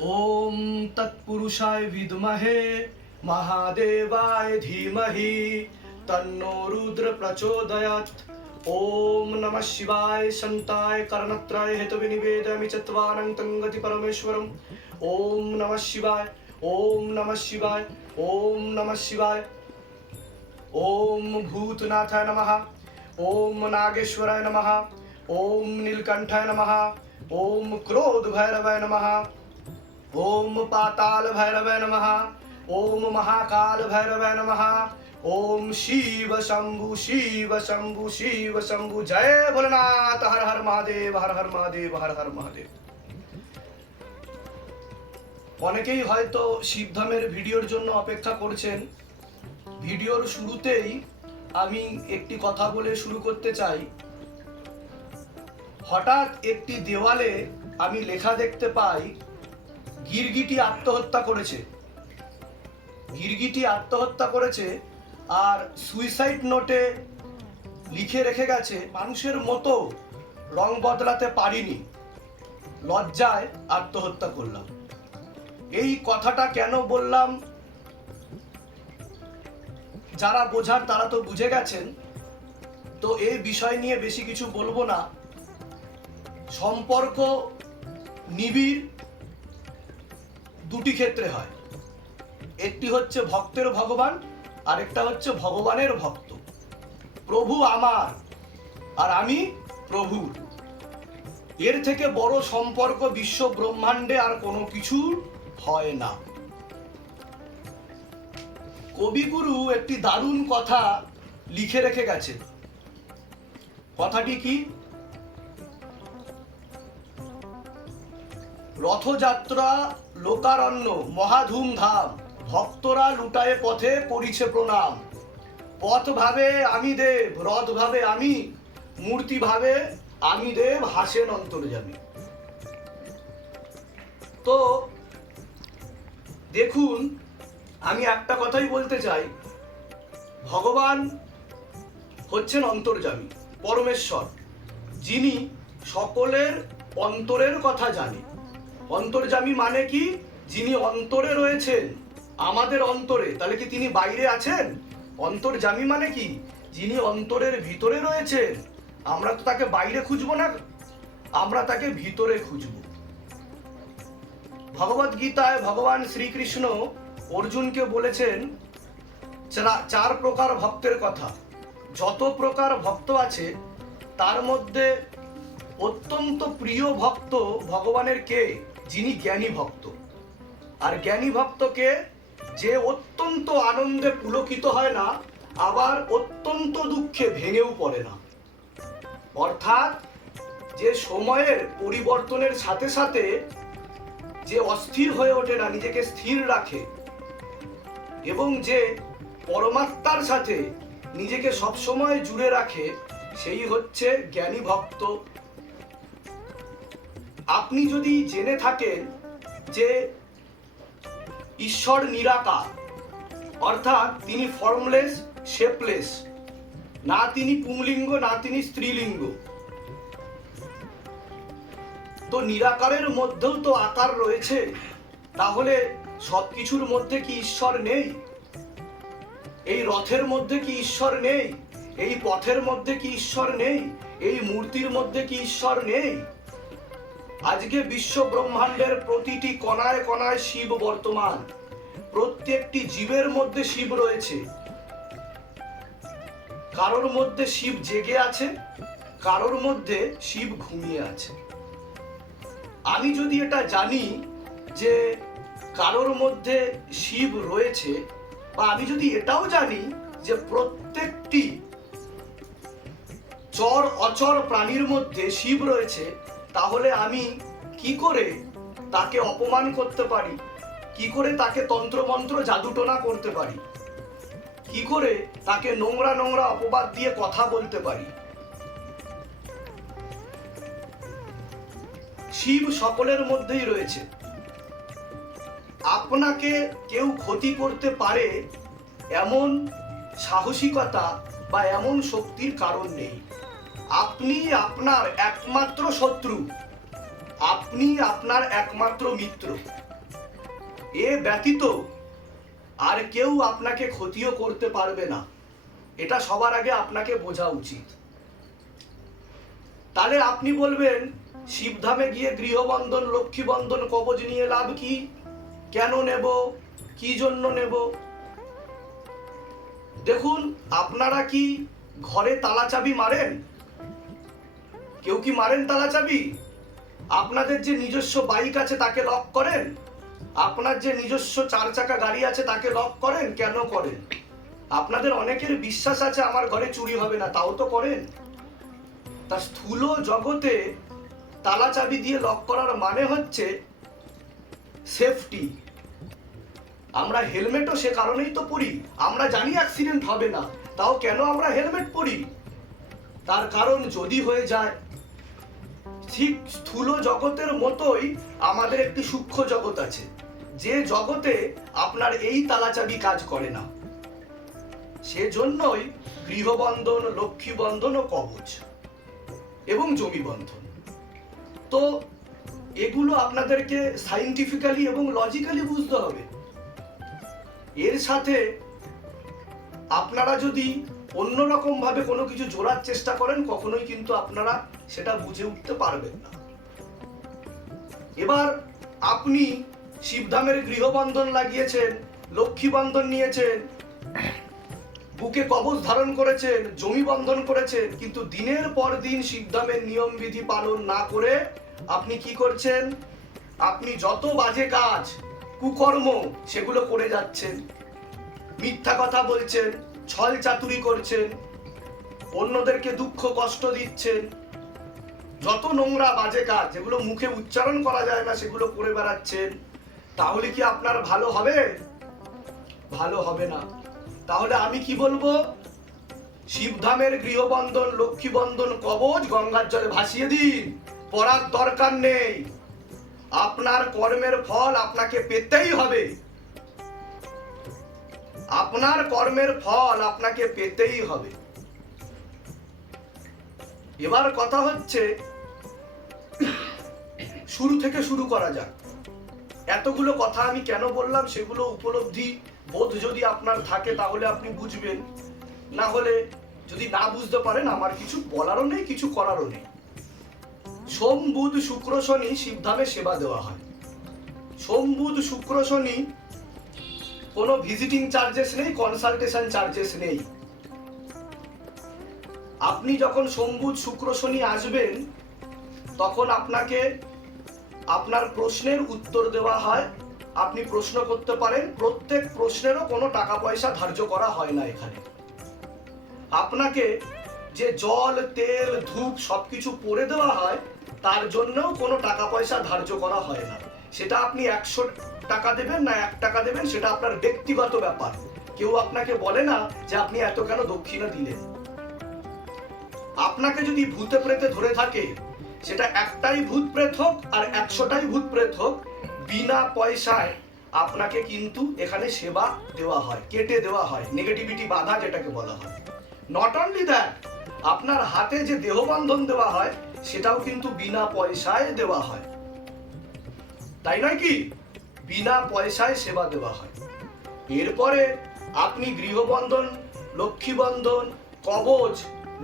ওম তৎপুরুষায় বিদমহে, মহাদেবায় ধীমহি, তন্নো রুদ্র প্রচোদয়াৎ। ওম নম শিবায় শান্তায় কর্ণত্রায় হেতবে নিবেদয়ামি চত্বারং তঙ্গতি পরমেশ্বরম। ওম নম শিবায়, ওম নম শিবায়, ওম নম শিবায়। ওম ভূতনাথায় নমঃ, ওম নাগেশ্বরায় নমঃ, ওম নীলকণ্ঠায় নমঃ, ওম ক্রোধ ভৈরवाय নমঃ। ॐ पाताल भैरवाय नमः ॐ महाकाल भैरवाय नमः ॐ शिव शंभु शिव शंभु शिव शंभु जय भोलेनाथ हर हर महादेव हर हर महादेव हर हर महादेव অনেকেই হয়তো শিবধামের ভিডিওর জন্য অপেক্ষা করছেন ভিডিওর শুরুতেই আমি একটি কথা বলে শুরু করতে চাই হঠাৎ একটি দেওয়ালে আমি লেখা দেখতে পাই গিরগিটি আত্মহত্যা করেছে। গিরগিটি আত্মহত্যা করেছে আর সুইসাইড নোটে লিখে রেখে গেছে, মানুষের মতো রং বদলাতে পারিনি, লজ্জায় আত্মহত্যা করলাম। এই কথাটা কেন বললাম? যারা বোঝার তারা তো বুঝে গেছেন। তো এই বিষয় নিয়ে বেশি কিছু বলব না। সম্পর্ক নিবিড় দুটি ক্ষেত্রে হয়। একটি হচ্ছে ভক্তের ভগবান, আরেকটা হচ্ছে ভগবানের ভক্ত। প্রভু আমার আর আমি প্রভু। এর থেকে বড় সম্পর্ক বিশ্ব ব্রহ্মাণ্ডে আর কোনো কিছু হয় না। কবিগুরু একটি দারুণ কথা লিখে রেখে গেছে। কথাটি কি? রথযাত্রা, লোকারণ্য, মহাধুমধাম, ভক্তরা লুটায়ে পথে করিছে প্রণাম। পথ ভাবে আমি দেব রথ ভাবে আমি মূর্তি ভাবে আমি দেব, হাসেন অন্তর্যামী তো, দেখুন, আমি একটা কথাই বলতে চাই। ভগবান হচ্ছেন অন্তর্যামী, পরমেশ্বর, যিনি সকলের অন্তরের কথা জানে অন্তর্যামী মানে কি? যিনি অন্তরে রয়েছেন, আমাদের অন্তরে। তাহলে কি তিনি বাইরে আছেন? অন্তর্যামী মানে কি? যিনি অন্তরের ভিতরে রয়েছেন। আমরা তো তাকে বাইরে খুঁজবো না। আমরা তাকে ভিতরে খুঁজবো। ভগবত গীতায় ভগবান শ্রীকৃষ্ণ অর্জুনকে বলেছেন চার প্রকার ভক্তের কথা। যত প্রকার ভক্ত আছে, তার মধ্যে অত্যন্ত প্রিয় ভক্ত ভগবানের কে? যিনি জ্ঞানী ভক্ত। আর জ্ঞানী ভক্তকে যে অত্যন্ত আনন্দে পুলকিত হয় না, আবার অত্যন্ত দুঃখে ভেঙেও পড়ে না। অর্থাৎ যে সময়ের পরিবর্তনের সাথে সাথে যে অস্থির হয়ে ওঠে না, নিজেকে স্থির রাখে, এবং যে পরমাত্মার সাথে নিজেকে সবসময় জুড়ে রাখে, সেই হচ্ছে জ্ঞানী ভক্ত। আপনি যদি জেনে থাকেন যে ঈশ্বর নিরাকার, অর্থাৎ তিনি ফর্মলেস শেপলেস না তিনি পুংলিঙ্গ, না তিনি স্ত্রীলিঙ্গ। তো নিরাকারের মধ্যেও তো আকার রয়েছে, তাহলে সবকিছুর মধ্যে কি ঈশ্বর নেই? এই রথের মধ্যে কি ঈশ্বর নেই? এই পথের মধ্যে কি ঈশ্বর নেই? এই মূর্তির মধ্যে কি ঈশ্বর নেই? আজকে বিশ্ব ব্রহ্মাণ্ডের প্রতিটি কণায় কণায় শিব বর্তমান। প্রত্যেকটি জীবের মধ্যে শিব রয়েছে। কারোর মধ্যে শিব জেগে আছে, কারোর মধ্যে শিব ঘুমিয়ে আছে। আমি যদি এটা জানি যে কারোর মধ্যে শিব রয়েছে, বা আমি যদি এটাও জানি যে প্রত্যেকটি চর অচর প্রাণীর মধ্যে শিব রয়েছে তাহলে আমি কি করে তাকে অপমান করতে পারি? কি করে তাকে তন্ত্রমন্ত্র জাদুটোনা করতে পারি? কি করে তাকে নোংরা নোংরা অপবাদ দিয়ে কথা বলতে পারি? শিব সকলের মধ্যেই রয়েছে। আপনাকে কেউ ক্ষতি করতে পারে এমন সাহসিকতা বা এমন শক্তির কারণ নেই। আপনি আপনার একমাত্র শত্রু। আপনি আপনার একমাত্র মিত্র। এ ব্যতীত আর কেউ আপনাকে ক্ষতিও করতে পারবে না। এটা সবার আগে আপনাকে বোঝা উচিত। তাহলে আপনি বলবেন, শিবধামে গিয়ে গৃহবন্ধন লক্ষ্মী বন্ধন কবজ নিয়ে লাভ কি? কেন নেব? কি জন্য নেব? দেখুন, আপনারা কি ঘরে তালা চাবি মারেন? কেউ কি মারেন তালা চাবি আপনাদের যে নিজস্ব বাইক আছে তাকে লক করেন? আপনার যে নিজস্ব চার চাকা গাড়ি আছে তাকে লক করেন? কেন করেন? আপনাদের অনেকের বিশ্বাস আছে আমার ঘরে চুরি হবে না, তাও তো করেন। তা স্থূল জগতে তালা চাবি দিয়ে লক করার মানে হচ্ছে সেফটি আমরা হেলমেটও সে কারণেই তো পরি। আমরা জানি অ্যাক্সিডেন্ট হবে না, তাও কেন আমরা হেলমেট পরি? তার কারণ যদি হয়ে যায় ঠিক স্থূল জগতের মতোই আমাদের একটি সূক্ষ্ম জগৎ আছে। যে জগতে আপনার এই তালাচাবি কাজ করে না। সেজন্যই গৃহবন্ধন লক্ষ্মী বন্ধন ও কবচ এবং জমি বন্ধন তো এগুলো আপনাদেরকে সাইন্টিফিক্যালি এবং লজিক্যালি বুঝতে হবে। এর সাথে আপনারা যদি অন্যরকম ভাবে কোনো কিছু জোড়ার চেষ্টা করেন, কখনোই কিন্তু আপনারা সেটা বুঝে উঠতে পারবেন না। এবার আপনি শিবধামের গৃহবন্ধন লাগিয়েছেন লক্ষ্মী বন্ধন নিয়েছেন, বুকে কবচ ধারণ করেছেন, জমি বন্ধন করেছেন, কিন্তু দিনের পর দিন শিবধামের নিয়ম বিধি পালন না করে আপনি কি করছেন? আপনি যত বাজে কাজ, কুকর্ম, সেগুলো করে যাচ্ছেন। মিথ্যা কথা বলছেন ছল চাতুরি করছেন, অন্যদেরকে দুঃখ কষ্ট দিচ্ছেন। যত নোংরা বাজে কাজ, যেগুলো মুখে উচ্চারণ করা যায় না, সেগুলো করে বেড়াচ্ছেন, তাহলে কি আপনার ভালো হবে? ভালো হবে না। তাহলে আমি কি বলব? শিবধামের গৃহবন্ধন লক্ষ্মী বন্ধন কবচ গঙ্গার জলে ভাসিয়ে দিন, পড়ার দরকার নেই। আপনার কর্মের ফল আপনাকে পেতেই হবে। আপনার কর্মের ফল আপনাকে পেতেই হবে। এবার কথা হচ্ছে, শুরু থেকে শুরু করা যাক। এতগুলো কথা আমি কেন বললাম, সেগুলো উপলব্ধি বোধ যদি আপনার থাকে তাহলে আপনি বুঝবেন। না হলে যদি না বুঝতে পারেন, আমার কিছু বলারও নেই, কিছু করারও নেই। সোম, বুধ, শুক্র, শনি শিবধামে সেবা দেওয়া হয়। সোম, বুধ, শুক্র, শনি কোনো ভিজিটিং চার্জেস নেই কনসালটেশন চার্জেস নেই। আপনি যখন সোম বুধ শুক্র শনি আসবেন, তখন আপনাকে আপনার প্রশ্নের উত্তর দেওয়া হয়, আপনি প্রশ্ন করতে পারেন, প্রত্যেক প্রশ্নেরও কোনো টাকা পয়সা ধার্য করা হয় না এখানে। আপনাকে যে জল, তেল, ধূপ সবকিছু পরে দেওয়া হয়, তার জন্যও কোনো টাকা পয়সা ধার্য করা হয় না। সেটা আপনি একশো টাকা দেবেন না, এক টাকা দেবেন, সেটা আপনার ব্যক্তিগত ব্যাপার। কেউ আপনাকে বলে না যে আপনি এত কেন দক্ষিণা দিলেন। আপনাকে যদি ভূতে প্রেতে ধরে থাকে, সেটা একটাই ভূত প্রেত হোক আর একশোটাই ভূত প্রেত হোক, বিনা পয়সায় আপনাকে কিন্তু এখানে সেবা দেওয়া হয়, কেটে দেওয়া হয় নেগেটিভিটি বাধা যেটাকে বলা হয়। নট অনলি দ্যাট আপনার হাতে যে দেহবন্ধন দেওয়া হয়, সেটাও কিন্তু বিনা পয়সায় দেওয়া হয়। তাই নয় কি? বিনা পয়সায় সেবা দেওয়া হয়। এরপরে আপনি গৃহবন্ধন লক্ষ্মী বন্ধন কবচ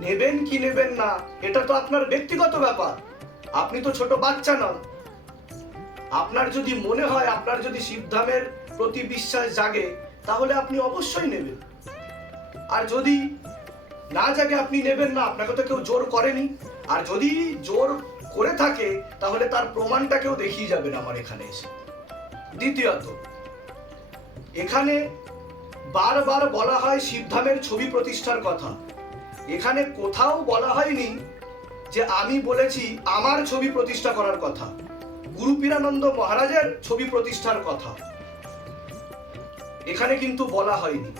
নেবেন কি নেবেন না, এটা তো আপনার ব্যক্তিগত ব্যাপার। আপনি তো ছোট বাচ্চা নন। আপনার যদি মনে হয়, আপনার যদি শিবধামের প্রতি বিশ্বাস জাগে, তাহলে আপনি অবশ্যই নেবেন। আর যদি না জাগে, আপনি নেবেন না, আপনাকে তো কেউ জোর করেনি। আর যদি জোর করে থাকে, তাহলে তার প্রমাণটা কেউ দেখিয়ে যাবেন আমার এখানে এসে। দ্বিতীয়ত, এখানে বারবার বলা হয় শিবধামের ছবি প্রতিষ্ঠার কথা। এখানে কোথাও বলা হয়নি যে আমি বলেছি আমার ছবি প্রতিষ্ঠা করার কথা। গুরু পীরানন্দ মহারাজের ছবি প্রতিষ্ঠার কথা। এখানে কিন্তু বলা হয়নি।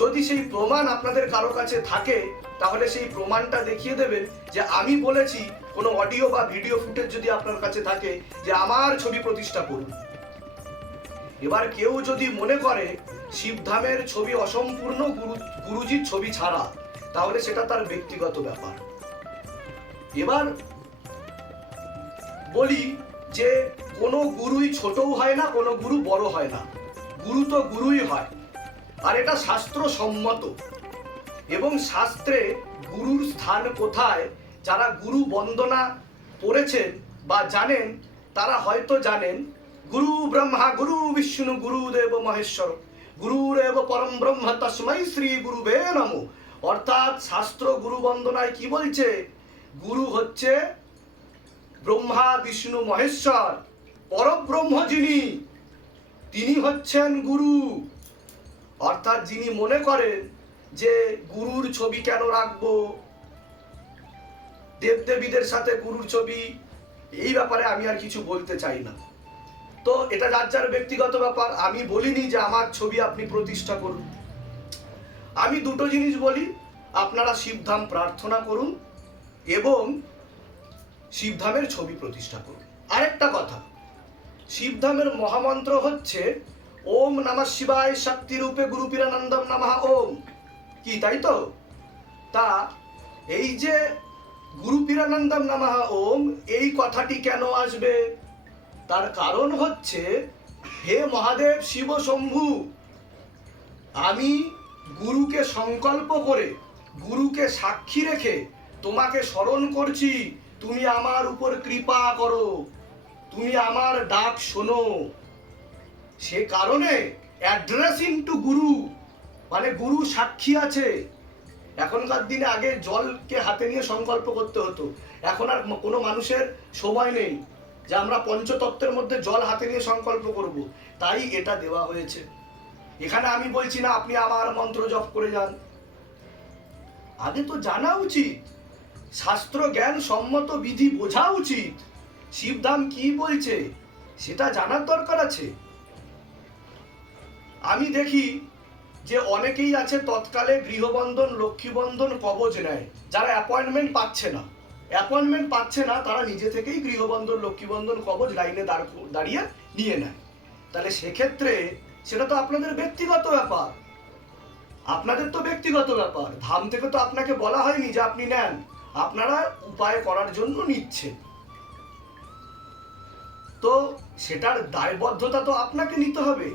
যদি সেই প্রমাণ আপনাদের কারও কাছে থাকে, তাহলে সেই প্রমাণটা দেখিয়ে দেবেন যে আমি বলেছি কোনো অডিও বা ভিডিও ফুটেজ যদি আপনার কাছে থাকে যে আমার ছবি প্রতিষ্ঠা করুন। এবার কেউ যদি মনে করে শিবধামের ছবি অসম্পূর্ণ গুরু গুরুজির ছবি ছাড়া, তাহলে সেটা তার ব্যক্তিগত ব্যাপার। এবার বলি যে, কোনো গুরুই ছোটও হয় না, কোনো গুরু বড় হয় না। গুরু তো গুরুই হয়। আর এটা শাস্ত্র সম্মত এবং শাস্ত্রে গুরুর স্থান কোথায়, যারা গুরু বন্দনা পড়েছেন বা জানেন, তারা হয়তো জানেন গুরু ব্রহ্মা গুরু বিষ্ণু গুরুদেব মহেশ্বর গুরুরেব পরম ব্রহ্ম তস্মৈ শ্রী গুরুবে নমো অর্থাৎ শাস্ত্র গুরু বন্দনায় কি বলছে? গুরু হচ্ছে ব্রহ্মা, বিষ্ণু, মহেশ্বর, পরব্রহ্ম যিনি, তিনি হচ্ছেন গুরু। অর্থাৎ যিনি মনে করেন যে গুরুর ছবি কেন রাখব? দেবদেবীদের সাথে গুরুর ছবি, এই ব্যাপারে আমি আর কিছু বলতে চাই না। তো এটা যার যার ব্যক্তিগত ব্যাপার, আমি বলিনি যে আমার ছবি আপনি প্রতিষ্ঠা করুন। আমি দুটো জিনিস বলি, আপনারা শিবধাম প্রার্থনা করুন এবং শিবধামের ছবি প্রতিষ্ঠা করুন। আরেকটা কথা, শিবধামের মহামন্ত্র হচ্ছে, ওম নমঃ শিবায় শক্তি রূপে গুরু পীরানন্দম নমঃ, ওম। কি, তাই তো? তা এই যে গুরু পীরানন্দম নমঃ, ওম, এই কথাটি কেন আসবে? তার কারণ হচ্ছে, হে মহাদেব শিব শম্ভু, আমি গুরুকে সংকল্প করে, গুরুকে সাক্ষী রেখে তোমাকে স্মরণ করছি, তুমি আমার উপর কৃপা করো, তুমি আমার ডাক শোনো। সে কারণে অ্যাড্রেসিং টু গুরু মানে গুরু সাক্ষী আছে। এখনকার দিনে আগে জলকে হাতে নিয়ে সংকল্প করতে হতো। এখন আর কোনো মানুষের সময় নেই। যে আমরা পঞ্চতত্ত্বের মধ্যে জল হাতে নিয়ে সংকল্প করব, তাই এটা দেওয়া হয়েছে। এখানে আমি বলছি না, আপনি আমার মন্ত্র জপ করে যান। আগে তো জানা উচিত, শাস্ত্র জ্ঞান সম্মত বিধি বোঝা উচিত। শিবধাম কি বলছে, সেটা জানার দরকার আছে। আমি দেখি যে অনেকেই আছে তৎকালে গৃহবন্ধন, লক্ষ্মীবন্ধন কবজ নেয়, যারা অ্যাপয়েন্টমেন্ট পাচ্ছে না। অ্যাপয়েন্টমেন্ট পাচ্ছে না, তারা নিজে থেকেই গৃহবন্ধন, লক্ষ্মীবন্ধন কবজ লাইনে দাঁড় দাঁড়িয়ে নিয়ে নেয়। তাহলে সেক্ষেত্রে সেটা তো আপনাদের ব্যক্তিগত ব্যাপার। আপনাদের তো ব্যক্তিগত ব্যাপার। ধাম থেকে তো আপনাকে বলা হয়নি যে আপনি নেন। আপনারা উপায় করার জন্য নিচ্ছেন। তো সেটার দায়বদ্ধতা তো আপনাকে নিতে হবে।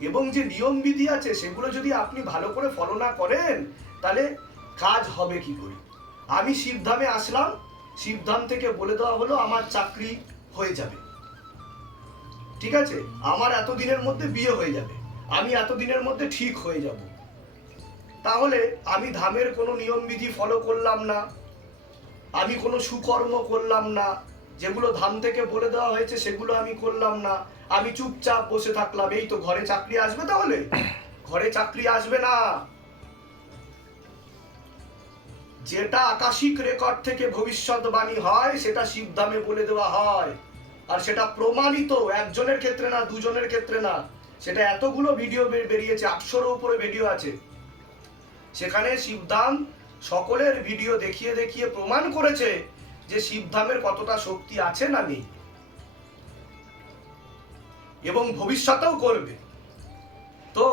এবং যে নিয়ম বিধি আছে, সেগুলো যদি আপনি ভালো করে ফলো না করেন, তাহলে কাজ হবে কি করে? আমি শিবধামে আসলাম শিবধাম থেকে বলে দেওয়া হলো আমার চাকরি হয়ে যাবে। ঠিক আছে? আমার এতদিনের মধ্যে বিয়ে হয়ে যাবে। আমি এতদিনের মধ্যে ঠিক হয়ে যাব। তাহলে আমি ধামের কোনো নিয়ম বিধি ফলো করলাম না। আমি কোনো সুকর্ম করলাম না। যেগুলো ধাম থেকে বলে দেওয়া হয়েছে সেগুলো আমি করলাম না। আমি চুপচাপ বসে থাকলাম। এই তো ঘরে চাকরি আসবে তাহলে? ঘরে চাকরি আসবে না। যেটা আকাশিক রেকর্ড থেকে ভবিষ্যৎবাণী হয়, সেটা শিবধামে বলে দেওয়া হয়। আর সেটা প্রমাণিত, একজনের ক্ষেত্রে না, দুজনের ক্ষেত্রে না। সেটা এতগুলো ভিডিও বেরিয়েছে আটশোর উপরে ভিডিও আছে। সেখানে শিবধাম সকলের ভিডিও দেখিয়ে দেখিয়ে প্রমাণ করেছে যে শিবধামের কতটা শক্তি আছে না নেই। এবং ভবিষ্যতেও করবে। তো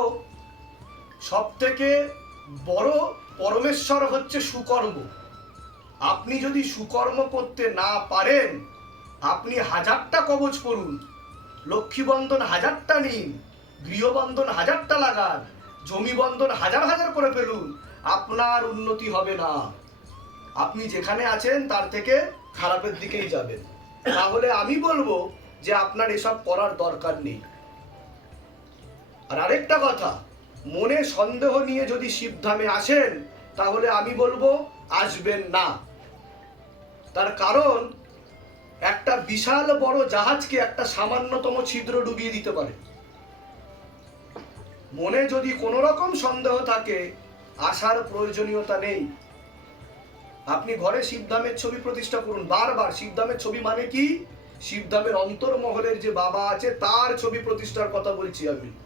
সব থেকে বড় পরমেশ্বর হচ্ছে সুকর্ম। আপনি যদি সুকর্ম করতে না পারেন, আপনি হাজারটা কবচ করুন লক্ষ্মীবন্ধন হাজারটা নিন, গৃহবন্ধন হাজারটা লাগান জমি বন্ধন হাজার হাজার করে ফেলুন, আপনার উন্নতি হবে না। আপনি যেখানে আছেন, তার থেকে খারাপের দিকেই যাবেন। তাহলে আমি বলব যে আপনার এসব করার দরকার নেই। আর আরেকটা কথা মনে সন্দেহ নিয়ে যদি শিবধামে আসেন, তাহলে আমি বলব আসবেন না। তার কারণ, একটা বিশাল বড় জাহাজকে একটা সামান্যতম ছিদ্র ডুবিয়ে দিতে পারে। মনে যদি কোনো রকম সন্দেহ থাকে, আসার প্রয়োজনীয়তা নেই। আপনি ঘরে শিবধামের ছবি প্রতিষ্ঠা করুন। বারবার, শিবধামের ছবি মানে কি? শিবধামের অন্তর্মহলের যে বাবা আছে, তার ছবি প্রতিষ্ঠার কথা বলছি আমি।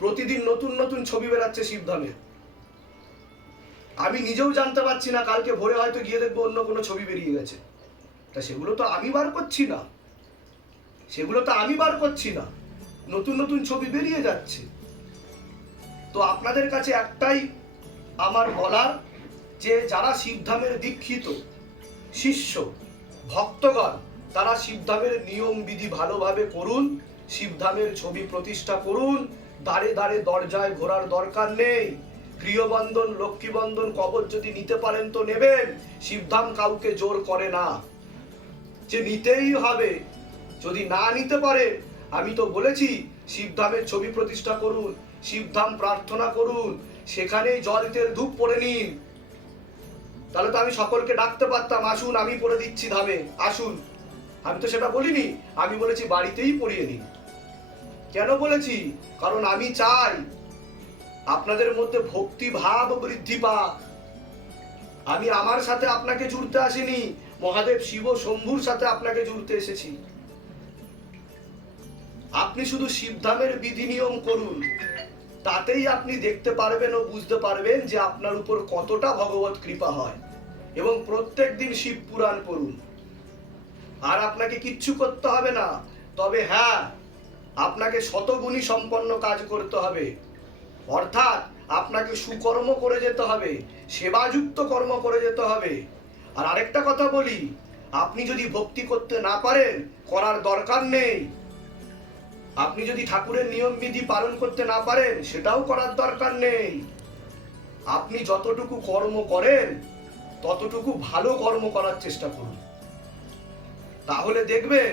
প্রতিদিন নতুন নতুন ছবি বেরাচ্ছে শিবধামের আমি নিজেও জানতে পারছি না, কালকে ভোরে হয়তো গিয়ে দেখব অন্য কোনো ছবি বেরিয়ে গেছে। তা সেগুলো তো আমি বার করছি না। সেগুলো তো আমি বার করছি না। নতুন নতুন ছবি বেরিয়ে যাচ্ছে। তো আপনাদের কাছে একটাই আমার বলার যে, যারা শিবধামের দীক্ষিত, শিষ্য, ভক্তগণ, তারা শিবধামের নিয়ম বিধি ভালোভাবে করুন, শিবধামের ছবি প্রতিষ্ঠা করুন দাঁড়ে দাঁড়ে দরজায় ঘোরার দরকার নেই। গৃহবন্ধন, লক্ষ্মীবন্ধন কবর যদি নিতে পারেন তো নেবেন। শিবধাম কাউকে জোর করে না। যে নিতেই হবে, যদি না নিতে পারে, আমি তো বলেছি, শিবধামের ছবি প্রতিষ্ঠা করুন, শিবধাম প্রার্থনা করুন, সেখানেই জল তেল ধূপ পড়ে নিন। তাহলে তো আমি সকলকে ডাকতে পারতাম, আসুন, আমি পড়ে দিচ্ছি ধামে, আসুন। আমি তো সেটা বলিনি, আমি বলেছি বাড়িতেই পড়িয়ে নিন। কেন বলেছি? কারণ আমি চাই আপনাদের মধ্যে ভক্তি ভাব বৃদ্ধি পাক। আমি আমার সাথে আপনাকে জুড়তে আসিনি, মহাদেব শিব শম্ভুর সাথে আপনাকে জুড়তে এসেছি। আপনি শুধু শিবধামের বিধি নিয়ম করুন, তাতেই আপনি দেখতে পারবেন ও বুঝতে পারবেন যে আপনার উপর কতটা ভগবত কৃপা হয় এবং প্রত্যেক দিন শিব পুরাণ পড়ুন। আর আপনাকে কিচ্ছু করতে হবে না, তবে হ্যাঁ আপনাকে শতগুণী সম্পন্ন কাজ করতে হবে। অর্থাৎ আপনাকে সুকর্ম করে যেতে হবে, সেবাযুক্ত কর্ম করে যেতে হবে। আর আরেকটা কথা বলি, আপনি যদি ভক্তি করতে না পারেন, করার দরকার নেই। আপনি যদি ঠাকুরের নিয়ম বিধি পালন করতে না পারেন, সেটাও করার দরকার নেই। আপনি যতটুকু কর্ম করেন, ততটুকু ভালো কর্ম করার চেষ্টা করুন। তাহলে দেখবেন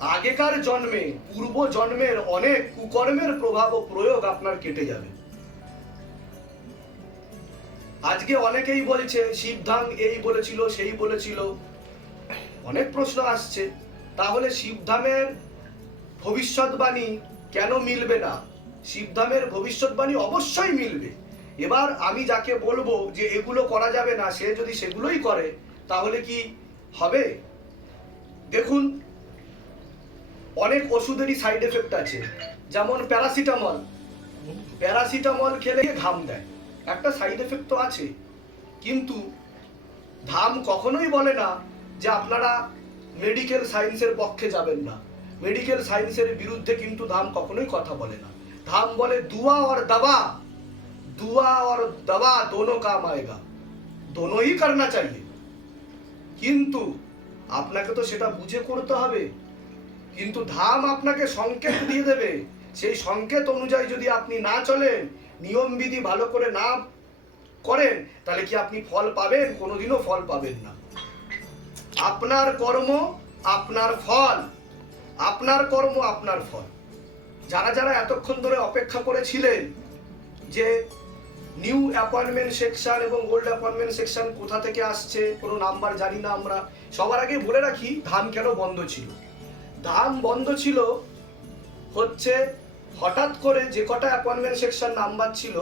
আগেকার জন্মে, পূর্ব জন্মের অনেক কুকর্মের প্রভাব ও প্রয়োগ আপনার কেটে যাবে। আজকে অনেকেই বলছে শিবধাম এই বলেছিল, সেই বলেছিল। অনেক প্রশ্ন আসছে। তাহলে শিবধামের ভবিষ্যৎবাণী কেন মিলবে না? শিবধামের ভবিষ্যৎবাণী অবশ্যই মিলবে। এবার আমি যাকে বলব যে এগুলো করা যাবে না, সে যদি সেগুলোই করে, তাহলে কি হবে? দেখুন অনেক ওষুধেরই সাইড এফেক্ট আছে যেমন প্যারাসিটামল প্যারাসিটামল খেলে ঘাম দেয় একটা সাইড এফেক্ট তো আছে কিন্তু ধাম কখনোই বলে না যে আপনারা মেডিকেল সায়েন্সের পক্ষে যাবেন না মেডিকেল সায়েন্সের বিরুদ্ধে কিন্তু ধাম কখনোই কথা বলে না ধাম বলে দুয়া और दवा दुआ और दवा दोनों काम आएगा दोनों ही करना चाहिए কিন্তু আপনাকে তো সেটা বুঝে করতে হবে কিন্তু ধাম আপনাকে সংকেত দিয়ে দেবে। সেই সংকেত অনুযায়ী যদি আপনি না চলেন, নিয়ম বিধি ভালো করে না করেন, তাহলে কি আপনি ফল পাবেন? কোনোদিনও ফল পাবেন না। আপনার কর্ম, আপনার ফল। আপনার কর্ম, আপনার ফল। যারা যারা এতক্ষণ ধরে অপেক্ষা করেছিলেন যে নিউ অ্যাপয়েন্টমেন্ট সেকশন এবং ওল্ড অ্যাপয়েন্টমেন্ট সেকশন কোথা থেকে আসছে, কোনো নাম্বার জানি না আমরা, সবার আগে বলে রাখি, ধাম কেন বন্ধ ছিল? ধাম বন্ধ ছিল। হচ্ছে হঠাৎ করে যে কটা অ্যাপয়েন্টমেন্ট সেকশন নাম্বার ছিল,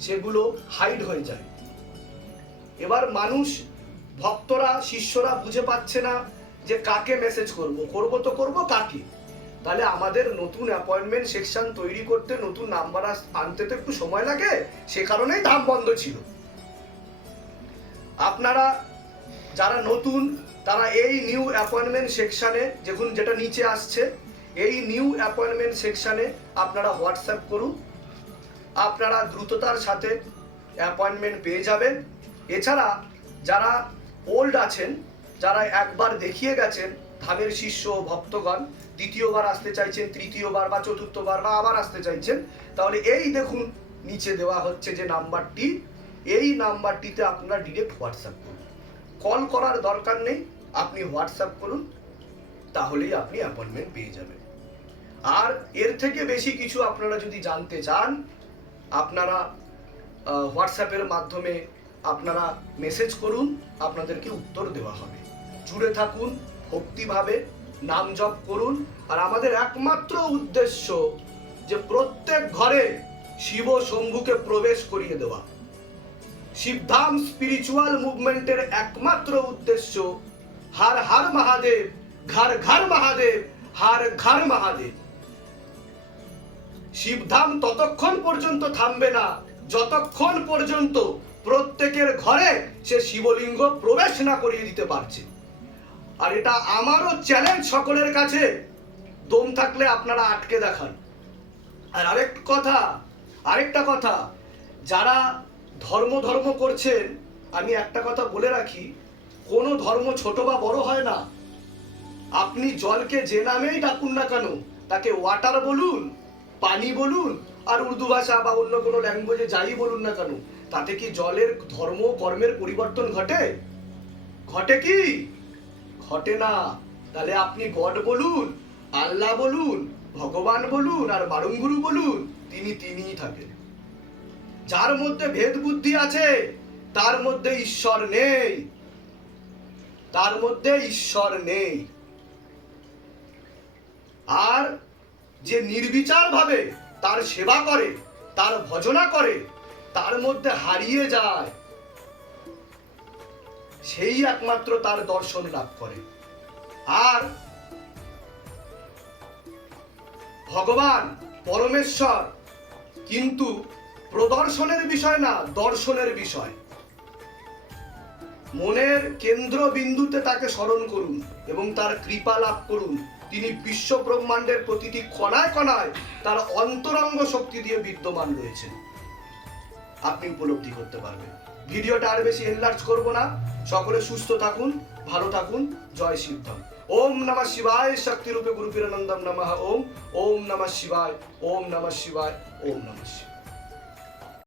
সেগুলো হাইড হয়ে যায়। এবার মানুষ, ভক্তরা, শিষ্যরা বুঝে পাচ্ছে না যে কাকে মেসেজ করব। করব তো করব কাকে? তাহলে আমাদের নতুন অ্যাপয়েন্টমেন্ট সেকশন তৈরি করতে নতুন নাম্বার আনতে তো একটু সময় লাগে, সে কারণেই ধাম বন্ধ ছিল। আপনারা যারা নতুন তারা এই নিউ অ্যাপয়েন্টমেন্ট সেকশানে দেখুন যেটা নিচে আসছে, এই নিউ অ্যাপয়েন্টমেন্ট সেকশানে আপনারা হোয়াটসঅ্যাপ করুন। আপনারা দ্রুততার সাথে অ্যাপয়েন্টমেন্ট পেয়ে যাবেন। এছাড়া যারা ওল্ড আছেন, যারা একবার দেখিয়ে গেছেন ধামের শিষ্য, ভক্তগণ, দ্বিতীয়বার আসতে চাইছেন, তৃতীয়বার বা চতুর্থবার বা আবার আসতে চাইছেন, তাহলে এই দেখুন, নিচে দেওয়া হচ্ছে যে নাম্বারটি, এই নাম্বারটিতে আপনারা ডিরেক্ট হোয়াটসঅ্যাপ করুন। কল করার দরকার নেই। আপনি হোয়াটসঅ্যাপ করুন, তাহলেই আপনি অ্যাপয়েন্টমেন্ট পেয়ে যাবেন। আর এর থেকে বেশি কিছু আপনারা যদি জানতে চান, আপনারা হোয়াটসঅ্যাপের মাধ্যমে আপনারা মেসেজ করুন, আপনাদেরকে উত্তর দেওয়া হবে। জুড়ে থাকুন, ভক্তিভাবে নাম জপ করুন, আর আমাদের একমাত্র উদ্দেশ্য যে প্রত্যেক ঘরে শিব শম্ভুকে প্রবেশ করিয়ে দেওয়া। শিবধাম স্পিরিচুয়াল মুভমেন্টের একমাত্র উদ্দেশ্য হার হার মহাদেব, ঘর ঘর মহাদেব, হার ঘর মহাদেব। শিবধাম ততক্ষণ পর্যন্ত থামবে না, যতক্ষণ পর্যন্ত প্রত্যেকের ঘরে সে শিবলিঙ্গ প্রবেশ না করিয়ে দিতে পারছে। আর এটা আমারও চ্যালেঞ্জ সকলের কাছে। দম থাকলে আপনারা আটকে দেখান। আর আরেক কথা, আরেকটা কথা, যারা ধর্ম ধর্ম করছেন, আমি একটা কথা বলে রাখি, কোনো ধর্ম ছোট বা বড় হয় না। আপনি জলকে যে নামেই ডাকুন না কেন, তাকে ওয়াটার বলুন, পানি বলুন, আর উর্দু ভাষা বা অন্য কোনো ল্যাঙ্গুয়েজে যাই বলুন না কেন, তাতে কি জলের ধর্ম কর্মের পরিবর্তন ঘটে? ঘটে কি? ঘটে না। তাহলে আপনি গড বলুন, আল্লাহ বলুন, ভগবান বলুন, আর বারুঙ্গুরু বলুন, তিনি তিনিই থাকেন। যার মধ্যে ভেদ বুদ্ধি আছে, তার মধ্যে ঈশ্বর নেই। তার মধ্যে ঈশ্বর নেই। আর যে নির্বিচার ভাবে তার সেবা করে, তার ভজনা করে, তার মধ্যে হারিয়ে যায়, সেই একমাত্র তার দর্শন লাভ করে। আর ভগবান পরমেশ্বর কিন্তু প্রদর্শনের বিষয় না, দর্শনের বিষয়। মনের কেন্দ্র বিন্দুতে তাকে স্মরণ করুন এবং তার কৃপা লাভ করুন। তিনি বিশ্ব ব্রহ্মাণ্ডের প্রতিটি কণায় কণায় তার অন্তরঙ্গ শক্তি দিয়ে বিদ্যমান রয়েছেন। আপনি উপলব্ধি করতে পারবেন। ভিডিওটা আর বেশি এনলার্জ করব না। সকলে সুস্থ থাকুন, ভালো থাকুন। জয় শিবধাম। ওম নমঃ শিবায়। শক্তি রূপে গুরু পীরানন্দম নমঃ। ওম ওম নমঃ শিবায়। ওম নমঃ শিবায়। ওম নমঃ শিবায়।